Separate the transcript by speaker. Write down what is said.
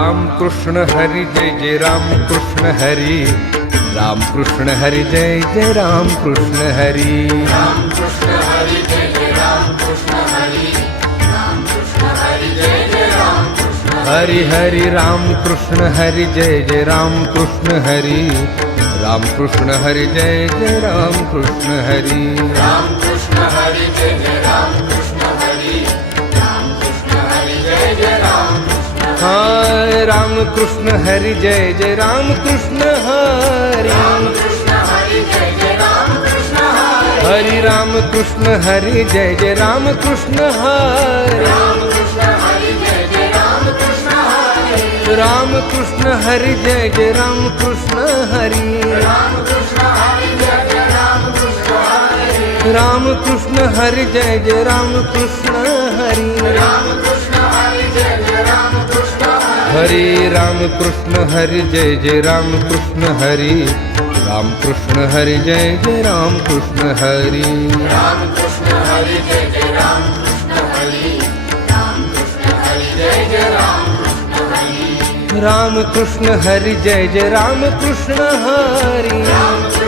Speaker 1: रामकृष्ण हरि जय जय रामकृष्ण हरि रामकृष्ण हरि जय जय रामकृष्ण हरि हरि हरि रामकृष्ण हरि जय जय रामकृष्ण हरि कृष्ण हरि जय जय राम कृष्ण हरि राम कृष्ण हरि जय जय राम कृष्ण हरि हरि
Speaker 2: राम कृष्ण हरि जय जय राम
Speaker 1: हरि राम कृष्ण हरि जय जय राम कृष्ण हरि
Speaker 2: राम कृष्ण हरि जय जय राम
Speaker 1: राम जै जै राम कृष्ण कृष्ण हरि हरि जय जय कृष्ण
Speaker 2: हरि
Speaker 1: हरि राम कृष्ण हरि जय जय राम कृष्ण हरि राम कृष्ण हरि जय जय राम कृष्ण हरि
Speaker 2: राम कृष्ण हरि जय जय राम कुछन हरी। हरी जै जै राम
Speaker 1: राम कृष्ण कृष्ण हरि हरि जय जय कृष्ण हरि